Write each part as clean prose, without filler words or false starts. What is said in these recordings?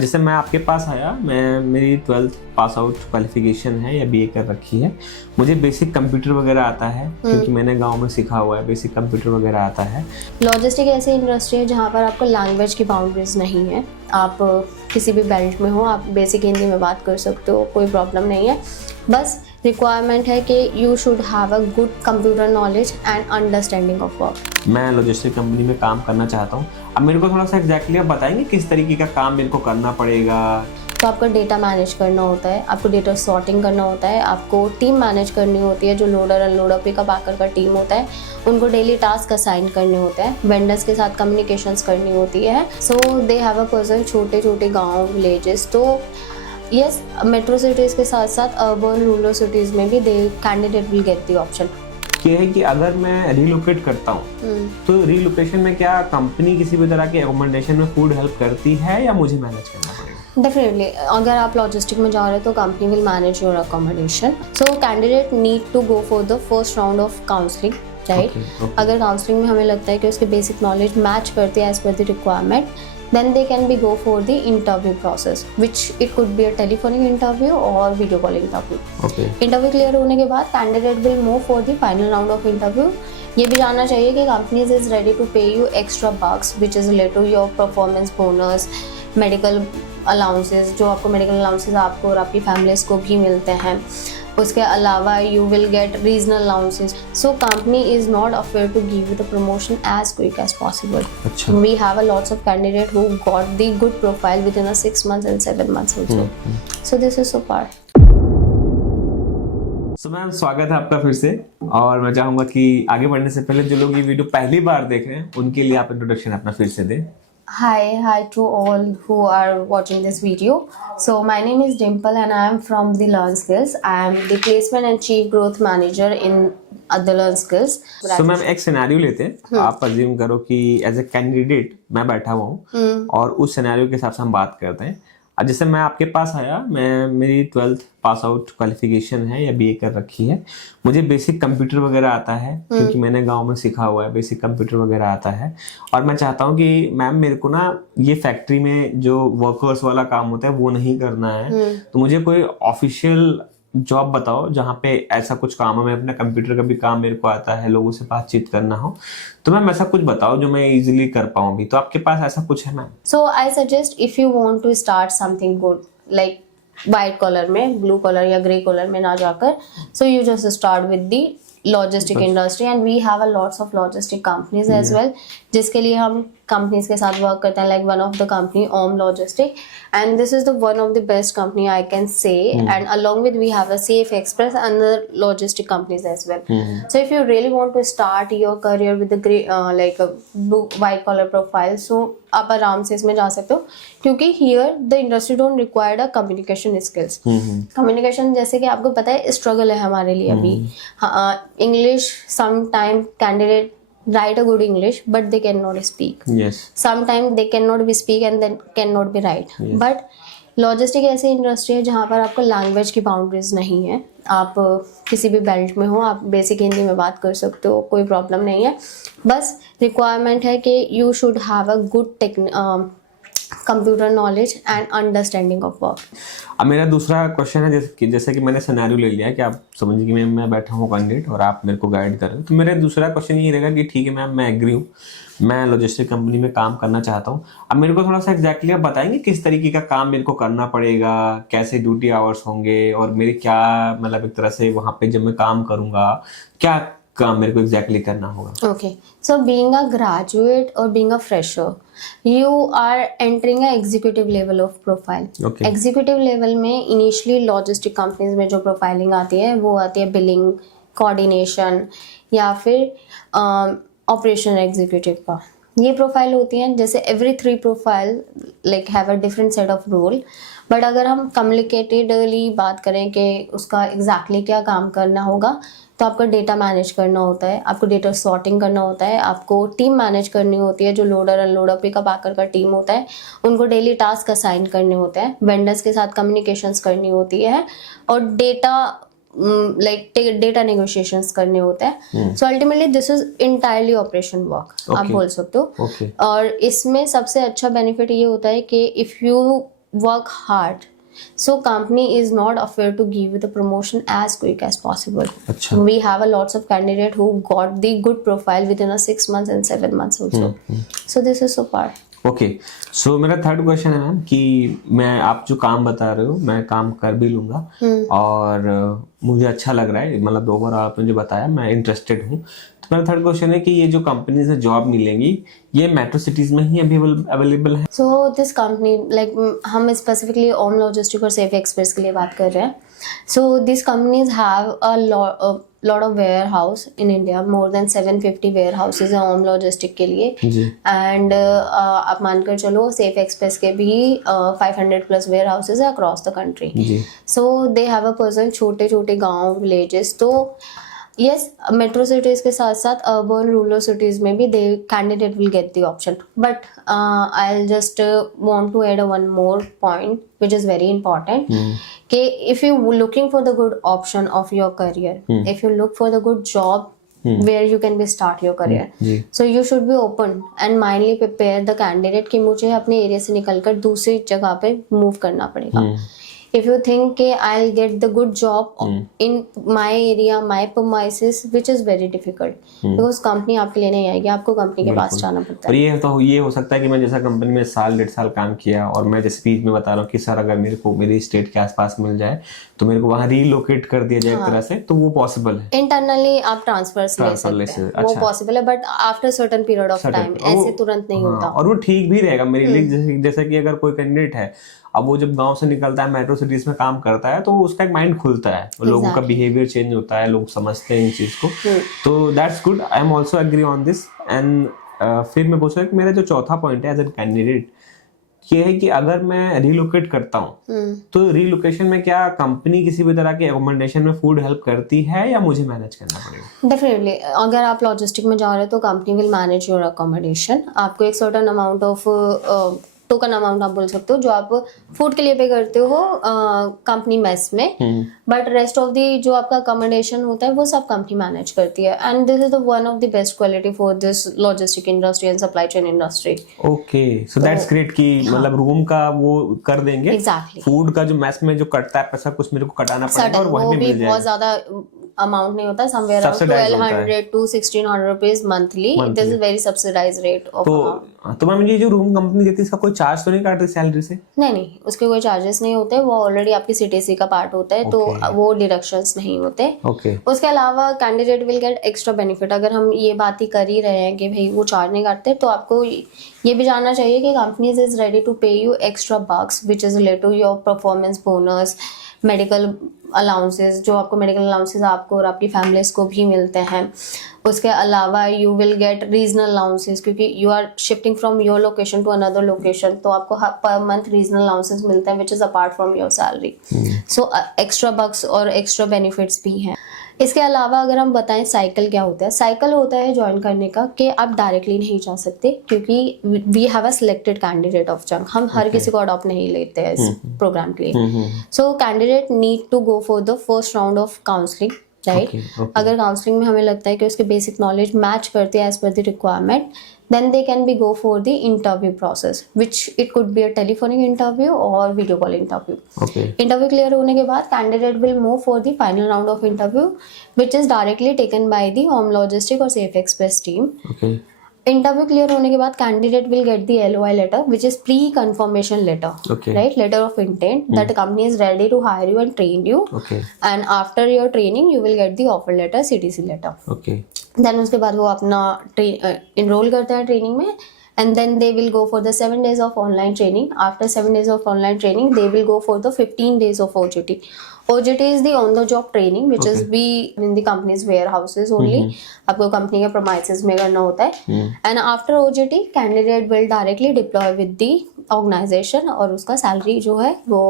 जैसे मैं आपके पास आया, मैं मेरी 12th पास आउट क्वालिफिकेशन है या बीए कर रखी है। मुझे बेसिक कंप्यूटर वगैरह आता है क्योंकि मैंने गांव में सीखा हुआ है, बेसिक कंप्यूटर वगैरह आता है। लॉजिस्टिक ऐसी इंडस्ट्री है जहाँ पर आपको लैंग्वेज की बाउंड्रीज नहीं है। आप किसी भी बेल्ट में हो, आप बेसिक हिंदी में बात कर सकते हो, कोई प्रॉब्लम नहीं है। बस रिक्वायरमेंट है कि you should have a good computer knowledge and understanding of work. मैं लॉजिस्टिक कंपनी में काम करना चाहता हूँ। अब मेरे को थोड़ा सा एग्जैक्टली आप बताएंगे किस तरीके का काम मेरे को करना पड़ेगा? तो आपको डेटा मैनेज करना होता है, आपको डेटा सॉर्टिंग करना होता है, आपको टीम मैनेज करनी होती है। जो लोडर अनलोडर पिकअप पैकर का टीम होता है, उनको डेली टास्क असाइन करने होते हैं। वेंडर्स के साथ कम्युनिकेशंस करनी होती है। सो दे हैव अ पर्सन, छोटे छोटे गाँव विलेजेस। तो यस, मेट्रो सिटीज़ के साथ साथ अर्बन रूरल सिटीज़ में भी the candidate will get the option. ये है कि अगर मैं रिलोकेट करता हूँ तो रिलोकेशन में क्या कंपनी किसी भी तरह के एकोमोडेशन में फूड हेल्प करती है या मुझे मैनेज करना पड़ेगा? डेफिनेटली, अगर आप लॉजिस्टिक में जा रहे हो तो company will manage your accommodation. So candidate need to go for the first round of counselling, right? अगर काउंसलिंग में हमें लगता है कि उसके बेसिक नॉलेज मैच करती है as per the requirement, then they can be go for the interview process, which it could be a telephonic interview or video call interview. Okay. Interview clear होने के बाद candidate will move for the final round of interview. ये भी जानना चाहिए कि companies is ready to pay you extra bucks which is related to your performance bonus, medical allowances. जो आपको मेडिकल अलाउंसेस आपको और आपकी फैमिलीज को भी मिलते हैं। उसके अलावा you will get regional allowances. So company is not afraid to give you the promotion as quick as possible. We have a lots of candidate who got the good profile within a 6 months and 7 months also. So this is so far. So ma'am, स्वागत है आपका फिर से। और मैं चाहूंगा कि आगे बढ़ने से पहले जो लोग ये वीडियो पहली बार देख रहे हैं उनके लिए आप इंट्रोडक्शन अपना फिर से दें। Hi to all who are watching this video. So my name is Dimple and I am from the Learn Skills. I am the Placement and Chief Growth Manager in the Learn Skills. So ma'am, एक scenario लेते हैं। आप assume करो कि as a candidate मैं बैठा हुआ हूँ और उस सिनेरियो के हिसाब से हम बात करते हैं। अब जैसे मैं आपके पास आया, मैं मेरी 12th पास आउट क्वालिफिकेशन है या बीए कर रखी है। मुझे बेसिक कंप्यूटर वगैरह आता है क्योंकि मैंने गांव में सीखा हुआ है, बेसिक कंप्यूटर वगैरह आता है। और मैं चाहता हूँ कि मैम मेरे को ना ये फैक्ट्री में जो वर्कर्स वाला काम होता है वो नहीं करना है। तो मुझे कोई ऑफिशियल जॉब बताओ जहाँ पे ऐसा कुछ काम है, मैं अपना कंप्यूटर का भी काम मेरे को आता है, लोगों से बातचीत करना हो। तो मैम ऐसा कुछ बताओ जो मैं इजीली कर पाऊँ भी। तो आपके पास ऐसा कुछ है ma'am? So I suggest if you want to start something good, like white collar में, blue collar या grey collar में ना जाकर, so you just start with the logistic industry and we have a lots of logistic companies as well, जिसके लिए हम companies के साथ work करते हैं, like one of the company Om Logistic, and this is the one of the best company I can say, and along with we have a Safe Express and the logistic companies as well. So if you really want to start your career with the grey like a blue white collar profile, so आप आराम से इसमें जा सकते हो क्योंकि here the industry don't require a communication skills. Communication जैसे कि आपको पता है स्ट्रगल है हमारे लिए अभी। English sometime candidate write a good English but they cannot speak. Yes. Sometimes they cannot be speak and then cannot be write. Yes. But logistic ऐसी इंडस्ट्री है जहाँ पर आपको लैंग्वेज की बाउंड्रीज नहीं है। आप किसी भी बेल्ट में हो, आप बेसिक हिंदी में बात कर सकते हो, कोई प्रॉब्लम नहीं है। बस रिक्वायरमेंट है कि you should have a good computer knowledge and understanding of work. अब मेरा दूसरा क्वेश्चन है, जैसे कि मैंने सिनेरियो ले लिया है कि आप समझिए कि मैं बैठा हूँ कैंडिडेट और आप मेरे को गाइड कर रहे हो। तो मेरा दूसरा क्वेश्चन ये रहेगा कि ठीक है मैम, मैं एग्री हूँ, मैं लॉजिस्टिक कंपनी में काम करना चाहता हूँ। अब मेरे को थोड़ा सा एग्जैक्टली आप बताएंगे किस तरीके का काम मेरे को करना पड़ेगा, कैसे ड्यूटी आवर्स होंगे और मेरे क्या मतलब एक तरह से वहाँ पे जब मैं काम करूँगा क्या काम मेरे को एग्जैक्टली करना होगा? Okay, so being a graduate or being a fresher, you are entering a executive level of profile. Okay. Executive level में initially logistic companies में जो profiling आती है वो आती है billing, coordination या फिर ऑपरेशन एग्जीक्यूटिव का। ये प्रोफाइल होती हैं। जैसे every 3 profile like have a different set of role, but अगर हम कम्युनिकेटेडली बात करें कि उसका एग्जैक्टली क्या काम करना होगा, तो आपको डेटा मैनेज करना होता है, आपको डेटा सॉर्टिंग करना होता है, आपको टीम मैनेज करनी होती है। जो लोडर अनलोडर पिकअप पैकर का टीम होता है उनको डेली टास्क असाइन करने होते हैं, वेंडर्स के साथ कम्युनिकेशंस करनी होती है और डेटा लाइक डेटा नेगोशिएशंस करने होते हैं। So ultimately this is entirely operation work, आप बोल सकते हो। और इसमें सबसे अच्छा बेनिफिट ये होता है कि if you work hard, so company is not afraid to give you the promotion as quick as possible. अच्छा. We have a lots of candidate who got the good profile within a 6 months and 7 months also. So this is so far. Okay, so मेरा third question है ma'am कि मैं आप जो काम बता रहे हो मैं काम कर भी लूँगा और मुझे अच्छा लग रहा है, मतलब 2 बार आपने जो बताया मैं इंटरेस्टेड हूँ. तो मेरा थर्ड क्वेश्चन है कि ये जो कंपनी से जॉब मिलेंगी ये मेट्रो सिटीज में ही अवेलेबल है? So this company, like हम स्पेसिफिकली ओम लॉजिस्टिक और सेफ एक्सप्रेस के लिए बात कर रहे हैं. So these companies have a lot of warehouse in India, more than 750 warehouses हैं ओम लॉजिस्टिक के लिए. एंड आप मानकर चलो सेफ एक्सप्रेस के भी 500 प्लस वेयर हाउसेज है across the country. So they have a person, छोटे छोटे गांव विलेजेस. तो यस, मेट्रो सिटीज के साथ साथ अर्बन रूरल सिटीज में भी the candidate will get the option. But I will just want to add one more point which is very important. If you looking for the good option of your career, if you look for the good job where you can be start your career, so you should be open and mindly prepare the candidate कि मुझे अपने area से निकलकर दूसरी जगह पे move करना पड़ेगा. If you think कि I'll get the good job in my area, my premises, which is very difficult, because company आपके लिए नहीं आएगी, आपको कंपनी के पास जाना पड़ता है. और ये हो सकता है कि मैं जैसा कंपनी में 1.5 साल काम किया और मैं जिस स्पीच में बता रहा हूँ कि सर अगर मेरे को मेरी स्टेट के आसपास मिल जाए तो मेरे को वहाँ रीलोकेट कर दिया जाए एक तरह से, तो वो पॉसिबल है. इंटरनली आप ट्रांसफर्स ले सकते हैं, वो पॉसिबल है, but after certain period of time, ऐसे तुरंत नहीं होता. और वो ठीक भी रहेगा मेरे लिए. जैसे कि अगर कोई कैंडिडेट है, अब वो जब गांव से निकलता है मेट्रो सिटीज में काम करता है तो उसका एक माइंड खुलता है, लोगों का बिहेवियर चेंज होता है, लोग समझते हैं इन चीज को. तो that's good, I am also agree on this. And फिर मैं पूछ रहा हूँ कि मेरा जो चौथा पॉइंट है एज ए कैंडिडेट ये है कि अगर मैं रिलोकेट करता हूँ तो रिलोकेशन में क्या कंपनी किसी भी तरह के एकोमोडेशन में फूड हेल्प करती है या मुझे मैनेज करना पड़ेगा? डेफिनेटली, अगर आप लॉजिस्टिक में जा रहे हो तो company will manage your accommodation. आपको एक certain amount of token amount आप बोल सकते हो जो आप फूड के लिए पे करते हो कंपनी मेस में, बट रेस्ट ऑफ दी जो आपका अकोमोडेशन होता है वो सब कंपनी मैनेज करती है. And this is the one of the best quality for this logistic industry and supply chain industry. Okay, so that's great कि मतलब रूम का वो कर देंगे. एग्जैक्टली. फूड का जो मेस में जो कटता है पैसा कुछ मेरे को कटाना पड़ेगा और वहीं मिल जाएगा. बहुत ज्यादा अमाउंट नहीं होता, somewhere around 1200 to 1600 rupees monthly. This is very subsidised rate of. तो मैम ये जो रूम कंपनी देती है इसका कोई चार्ज तो नहीं काटती सैलरी से? नहीं, उसके कोई चार्जेस नहीं होते, वो ऑलरेडी आपकी सीटीसी का पार्ट होता है. तो वो डिडक्शंस नहीं होते. उसके अलावा candidate will get extra benefit. अगर हम ये बात ही कर ही रहे हैं कि भाई वो चार्ज नहीं काटते, तो आपको ये भी जानना चाहिए कि companies is ready to pay you extra bucks which is related to your performance bonus, medical allowances, जो आपको मेडिकल अलाउंसेस आपको और आपकी फैमिलीज को भी मिलते हैं. उसके अलावा you will get regional allowances, क्योंकि you are shifting from your location to another location, तो आपको पर मंथ रीजनल अलाउंसेस मिलते हैं which is apart from your salary. So extra bucks और एक्स्ट्रा बेनिफिट्स भी हैं. इसके अलावा अगर हम बताएं साइकिल क्या होता है, साइकिल होता है ज्वाइन करने का कि आप डायरेक्टली नहीं जा सकते क्योंकि we have a selected candidate of chunk. हम हर किसी को अडॉप्ट नहीं लेते हैं इस प्रोग्राम के लिए. So candidate need to go for the first round of counselling, right. अगर काउंसलिंग में हमें लगता है कि उसके बेसिक नॉलेज मैच करती है as per the requirement, then they can be go for the interview process, which it could be a telephonic interview or video call interview. Interview clear होने के बाद candidate will move for the final round of interview, which is directly taken by the Home Logistic or Safe Express team. Interview clear होने के बाद candidate will get the LOI letter which is pre confirmation letter, right, letter of intent that company is ready to hire you and train you. And after your training you will get the offer letter, CTC letter. Then उसके बाद वो अपना enrol करते हैं training में, and then they will go for the 7 days of online training. After 7 days of online training they will go for the 15 days of OJT. OJT is the on the job training which is be in the company's warehouses only. आपको company के premises में करना होता है. And after OJT candidate will directly deploy with the organization और उसका salary जो है वो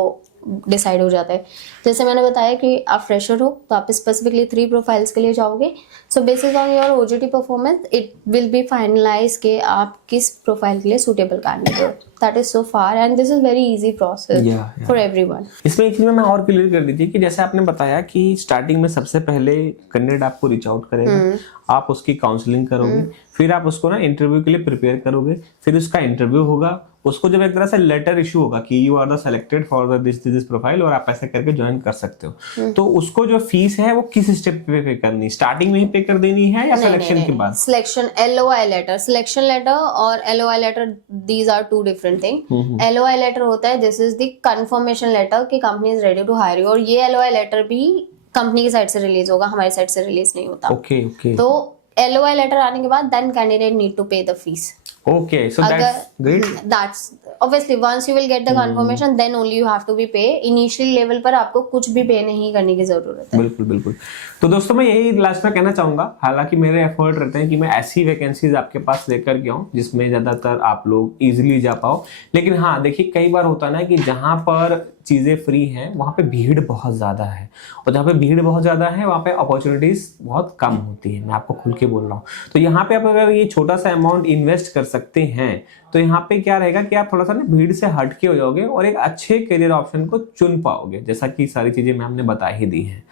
डिसाइड हो जाता है. जैसे मैंने बताया कि आप फ्रेशर हो तो आप स्पेसिफिकली 3 प्रोफाइल्स के लिए जाओगे. So basis on your OJT performance it will be finalise कि आप किस प्रोफाइल के लिए suitable candidate. That is so far and this is very easy process for everyone. इसमें एक चीज मैं और क्लियर कर दीजिए कि जैसे आपने बताया कि स्टार्टिंग में सबसे पहले कैंडिडेट आपको रीच आउट करेगा, आप उसकी काउंसलिंग करोगे, फिर आप उसको ना इंटरव्यू के लिए प्रिपेयर करोगे, फिर उसका इंटरव्यू होगा, उसको जब एक तरह से लेटर इशू होगा कि you are the selected for this profile और आप ऐसे करके ज्वाइन कर सकते हो, तो उसको जो फीस है वो किस स्टेप पे करनी, स्टार्टिंग में ही पे कर देनी है या सिलेक्शन के बाद? Selection LOI letter, selection letter और LOI letter, these are two different thing. LOI letter होता है, this is the confirmation letter कि company is ready to hire you, और ये LOI लेटर भी कंपनी की साइड से रिलीज होगा, हमारी साइड से रिलीज नहीं होता। ओके ओके, तो LOI लेटर आने के बाद then candidate need to pay the fees. Okay, so that's great. That's obviously once you will get the confirmation, then only you have to be pay. Initial level पर आपको कुछ भी पे नहीं करने की जरूरत है। बिल्कुल बिल्कुल। तो दोस्तों मैं यही लास्ट में कहना चाहूंगा, हालांकि मेरे एफर्ट रहते हैं कि मैं ऐसी वैकेंसीज आपके पास लेकर के आऊँ जिसमें ज्यादातर आप लोग इजीली जा पाओ, लेकिन हाँ देखिए कई बार होता है ना कि जहाँ पर चीजें फ्री हैं वहाँ पे भीड़ बहुत ज्यादा है, और जहाँ पे भीड़ बहुत ज्यादा है वहाँ पे अपॉर्चुनिटीज बहुत कम होती है, मैं आपको खुल के बोल रहा हूँ। तो यहाँ पे आप अगर ये छोटा सा अमाउंट इन्वेस्ट कर सकते हैं तो यहाँ पे क्या रहेगा कि आप थोड़ा सा ना भीड़ से हटके हो जाओगे और एक अच्छे करियर ऑप्शन को चुन पाओगे, जैसा कि सारी चीजें मैम ने बता ही दी हैं।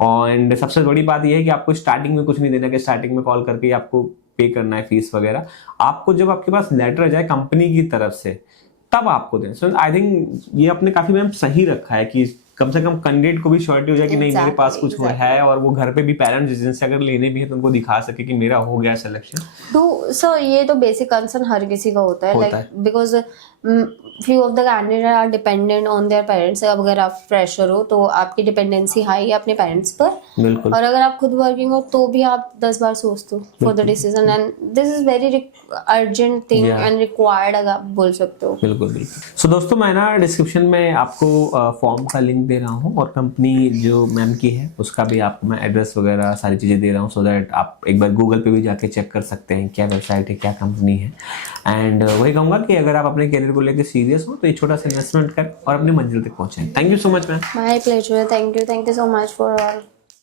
और सबसे बड़ी बात यह है कि आपको स्टार्टिंग में कुछ नहीं देना कि स्टार्टिंग में कॉल करके आपको पे करना है फीस वगैरह, आपको जब आपके पास लेटर जाए कंपनी की तरफ से तब आपको दें। सो आई थिंक ये आपने काफी मैम सही रखा है कि कम से कम कैंडिडेट को भी श्योरिटी हो जाए कि नहीं मेरे पास कुछ है, और वो घर पे भी पेरेंट्स एजेंसी अगर लेने भी है तो उनको दिखा सके कि मेरा हो गया सिलेक्शन। तो सर ये तो बेसिक कंसर्न हर किसी का होता है, like because few of the candidate are dependent on their parents. अब अगर आप फ्रेशर हो तो आपकी डिपेंडेंसी हाई है अपने पेरेंट्स पर, बिल्कुल, और अगर आप खुद वर्किंग हो तो भी आप 10 बार सोचते हो for the decision, and this is very urgent thing and required, अगर आप बोल सकते हो। बिल्कुल बिल्कुल। सो दोस्तों मैं ना डिस्क्रिप्शन में आपको फॉर्म का लिंक दे रहा हूँ, और कंपनी जो मैम की है उसका भी आपको मैं एड्रेस वगैरह सारी चीज़ें दे रहा हूँ, सो दैट आप एक बार गूगल पे भी जाके चेक कर सकते हैं क्या वेबसाइट है, क्या कंपनी है। एंड वही कहूँगा कि अगर आप अपने करियर को लेकर सीरियस हो तो ये छोटा सा इन्वेस्टमेंट कर और अपनी मंजिल तक पहुँचाएं। Thank you so much ma'am. My pleasure, thank you so much for all.